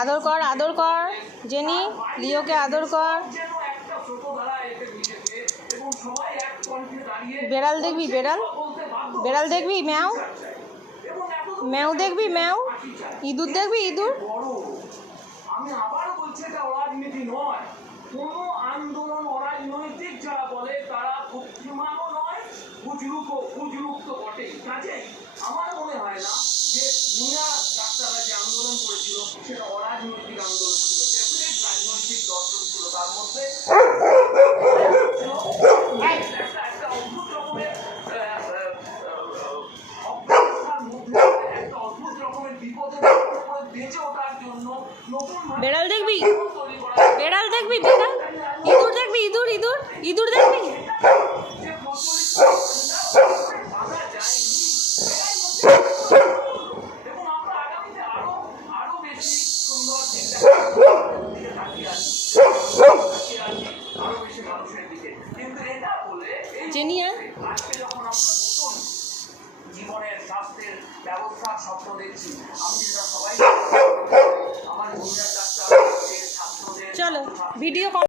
আদর কর, আদর কর জেনি, লিওকে আদর কর। বেড়াল দেখবি, বেড়াল, বেড়াল দেখবি, ম্যাও ম্যাও দেখবি, ম্যাও। ইঁদুর দেখবি, ইঁদুর। আমি আবার বলছি এটা রাজনীতি নয়, কোনো আন্দোলন অরাজনৈতিক যারা বলে তারা বুদ্ধিমানও নয়, বুজরুক তো বটেই। কাজে আমার মনে হয় না যে মিয়া ডাক্তাররা যে আন্দোলন করেছিল সেটা অরাজনৈতিক আন্দোলন ছিল, ডেফিনেট রাজনৈতিক দর্শন ছিল তার মধ্যে। একটা অদ্ভুত রকমের একটা অদ্ভুত রকমের বিপদে বেঁচে ওঠার জন্য নতুন বেড়াল দেখবি, বেড়াল দেখবি, বেড়াল। ইঁদুর দেখবি, ইঁদুর, ইঁদুর, ইঁদুর দেখবি। জেনিয়া জীবনের স্বাস্থ্যের ব্যবস্থার স্বপ্ন দেখছি আমি, যেটা সবাই আমার চলো ভিডিও